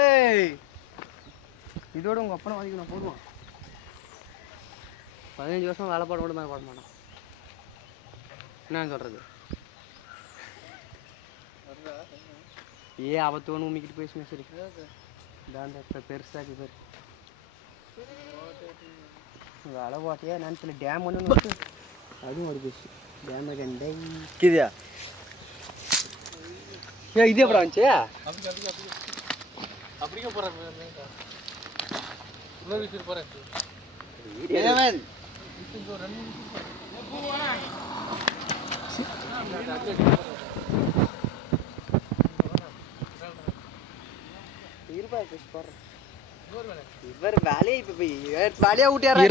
ஏய் இதோட உங்கள் அப்பனை வாதிக்க நான் போடுவான். 15 வருஷம் வேலை பாட மட்டும் தான் பாட மாட்டான். என்னன்னு சொல்கிறது? ஆபத்து ஒன்று உமிக்கிட்டு போயிடுச்சுங்க. சரி இதான் இப்போ பெருசாக பேர் வேலை பாட்டியா என்னன்னு டேம் ஒன்று அதுவும் ஒரு போச்சு. டேம் கண்டே இருக்குதா? இது எப்படா வந்துச்சு? அப்படிங்க போகிறேன் இவர் வேலையை இப்போ போய் வேலையா ஊட்டியாரா?